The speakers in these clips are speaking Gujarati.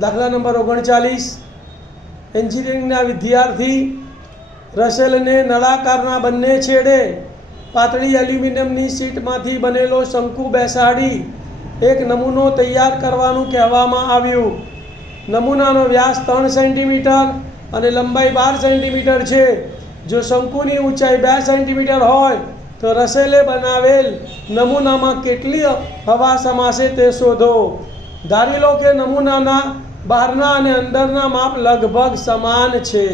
દાખલા નંબર 39 એન્જિનિયરિંગના વિદ્યાર્થી રસેલને નળાકારના બંને છેડે પાતળી એલ્યુમિનિયમની શીટમાંથી બનેલો શંકુ બેસાડી એક નમૂનો તૈયાર કરવાનું કહેવામાં આવ્યું. નમૂનાનો વ્યાસ 3 સેન્ટીમીટર અને લંબાઈ 12 સેન્ટીમીટર છે. જો શંકુની ઊંચાઈ 2 સેન્ટીમીટર હોય તો રસેલે બનાવેલ નમૂનામાં કેટલી હવા સમાશે તે શોધો. ધારી લો કે નમૂનાના બહારના અને અંદરના માપ લગભગ સમાન છે.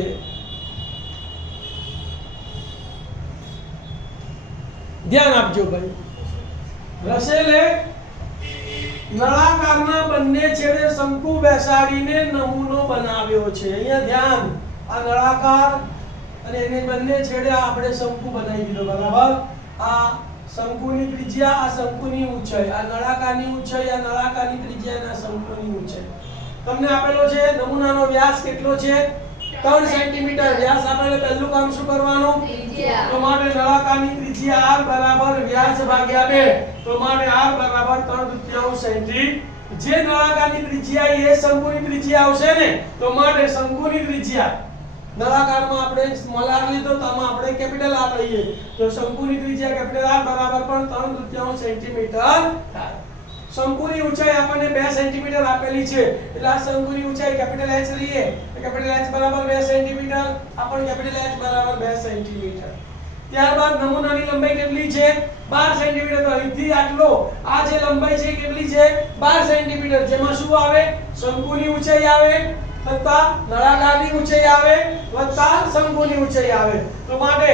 ધ્યાન આપજો ભાઈ. રસેલે નળાકારના બંને છેડે શંકુ બેસાડીને નમૂનો બનાવ્યો છે. અહીંયા ધ્યાન, આ નળાકાર અને એને બંને છેડે આપણે શંકુ બનાવી દીધો. બરાબર. આ શંકુની ત્રિજ્યા, આ શંકુની ઊંચાઈ, આ નળાકારની ઊંચાઈ, આ નળાકારની ત્રિજ્યા અને આ શંકુની ઊંચાઈ તમને આપેલો છે. નમૂનાનો વ્યાસ કેટલો છે? 3 સેન્ટીમીટર વ્યાસ આપેલો. પહેલું કામ શું કરવાનું? તો માટે નળાકારની ત્રિજ્યા r બરાબર વ્યાસ ભાગ્યા 2. તો માટે r બરાબર 3/4 સેન્ટીમીટર. જે નળાકારની ત્રિજ્યા એ શંકુની ત્રિજ્યા આવશે ને, તો માટે શંકુની ત્રિજ્યા નળાકારમાં આપણે સ્મોલ r લીધો તો આમાં આપણે કેપિટલ r લઈએ. તો શંકુની ત્રિજ્યા કેપિટલ r બરાબર પણ 3/4 સેન્ટીમીટર થાય. શંકુની ઊંચાઈ આપણને 2 સેન્ટીમીટર આપેલી છે, એટલે આ શંકુની ઊંચાઈ કેપિટલ H લઈએ તો કેપિટલ H બરાબર 2 સેન્ટીમીટર. આપણને કેપિટલ H બરાબર 2 સેન્ટીમીટર. ત્યારબાદ નમૂનાની લંબાઈ કેટલી છે? 12 સેન્ટીમીટર. તો અહીંથી આટલો આ જે લંબાઈ છે કેટલી છે? 12 સેન્ટીમીટર. જેમાં શું આવે? શંકુની ઊંચાઈ આવે વત્તા નળાકારની ઊંચાઈ આવે વત્તા શંકુની ઊંચાઈ આવે. તો માટે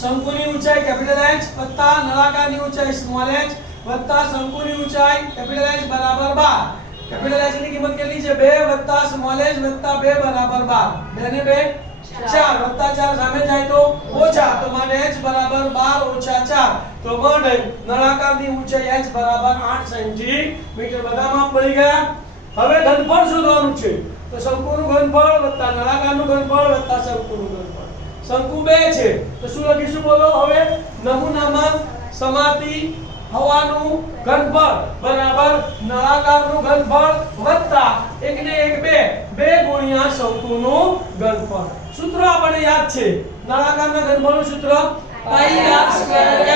શંકુની ઊંચાઈ કેપિટલ H વત્તા નળાકારની ઊંચાઈ સ્મોલ h વત્તા શંકુની ઊંચાઈ કેપિટલ H બરાબર 12. કેપિટલ H ની કિંમત કેટલી છે? 2 વત્તા સ્મોલ h વત્તા 2 બરાબર 12. 2 ને 2 4 વત્તા 4 સામે જાય તો ઓછા. તો માટે h બરાબર 12 - 4. તો માટે નળાકારની ઊંચાઈ h બરાબર 8 સેન્ટીમીટર. બધા માપ મળી ગયા. હવે ઘનફળ શોધવાનું છે. તો શંકુનું ઘનફળ વત્તા નળાકારનું ઘનફળ વત્તા શંકુનું ઘનફળ. શંકુ 2 છે તો શું લખીશું બોલો? હવે નમૂનામાં સમાતી હવાનું ઘનફળ બરાબર નળાકારનું ઘનફળ વત્તા 1 ને 1 2 ગુણ્યા શંકુનું ઘનફળ. સૂત્ર આપણને યાદ છે. નળાકારના ઘનફળનું સૂત્ર પાઈ r સ્ક્વેર h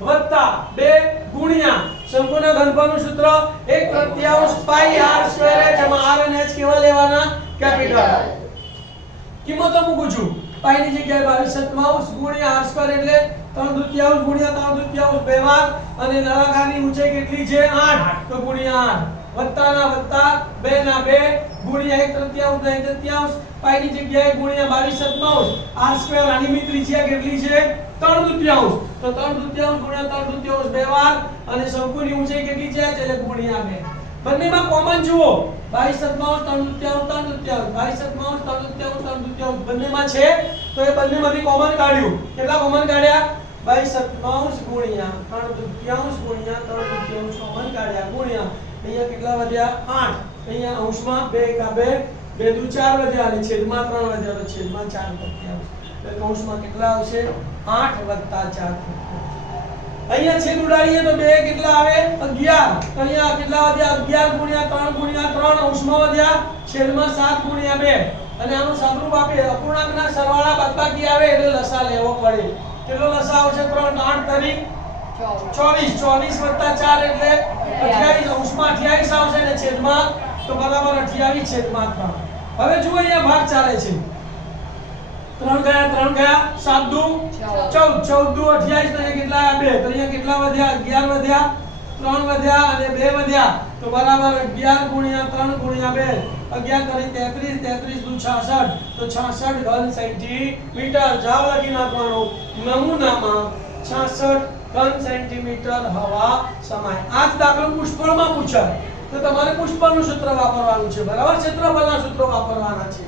વત્તા 2 ગુણ્યા શંકુના ઘનફળનું સૂત્ર 1/3 પાઈ r સ્ક્વેર h. એમાં r અને h કેવા લેવાના? કેપિટલ. કિંમતો મૂકું છું. પાઈ ની જગ્યાએ 22/7 ગુણ્યા r સ્ક્વેર એટલે 3/3 ગુણ્યા 3/3 બે વાર. અને નળાકારની ઊંચાઈ કેટલી છે? 8. તો ગુણ્યા 8 વત્તા ના વત્તા 2 ના 2 ગુણ્યા 1/3 ના 1/3 પાઈ ની જગ્યાએ ગુણ્યા 22/7 r સ્ક્વેર. આની ત્રિજ્યા કેટલી છે? 3/3. તો 3/3 ગુણ્યા 3/3 બે વાર. અને શંકુની ઊંચાઈ કેટલી છે? એટલે ગુણ્યા 2. બંનેમાં કોમન જુઓ. 22/7 3/3 બંનેમાં છે. તો એ બંનેમાંથી કોમન કાઢ્યું. કેટલા કોમન કાઢ્યા? 22/7 ગુણ્યા 3/3 ગુણ્યા 3/3 કોમન કાઢ્યા ગુણ્યા અહીંયા કેટલા વધ્યા? 8. અહીંયા અંશમાં 2 × 2 2 4 વધ્યા અને છેદમાં 3 વધ્યા. તો છેદમાં 4 વધ્યા. એટલે કૌંસમાં કેટલા આવશે? 8 + 4. અહીંયા છેદ ઉડાડીએ તો 2 કેટલા આવે? 11. તો અહીંયા કેટલા વધ્યા? 11 ગુણ્યા 3 ગુણ્યા 3 અંશમાં વધ્યા છેદમાં 7 ગુણ્યા 2. અને આનું સમરૂપ આપે અપૂર્ણાંકના સરવાળા બાદબાકી આવે એટલે લસા લેવો પડે. કેટલો લસા આવશે? 3 8 તારીખ 24. 24 + 4 એટલે 28. અંશમાં 28 આવશે ને છેદમાં તો બરાબર 28 છેદમાં 3. હવે જુઓ અહીંયા ભાગ ચાલે છે. 3 ગયા 7 દુ 14 14 દુ 28. તો અહીંયા કેટલા આવ્યા? 2. તો અહીંયા કેટલા વધ્યા? 11 વધ્યા 3 વધ્યા અને 2 વધ્યા. તો બરાબર 11 ગુણ્યા 3 ગુણ્યા 2 11 તારીખ 33 દુ 66. તો 66 ઘન સેન્ટીમીટર. જવાબ લખી નાખવાનો. નમૂનામાં 66 ઘન સેન્ટીમીટર હવા સમાય. આ જ દાખલો પુષ્કળમાં પૂછાય તો તમારે પુષ્કળનું સૂત્ર વાપરવાનું છે. બરાબર. ક્ષેત્રફળના સૂત્રો વાપરવાના છે.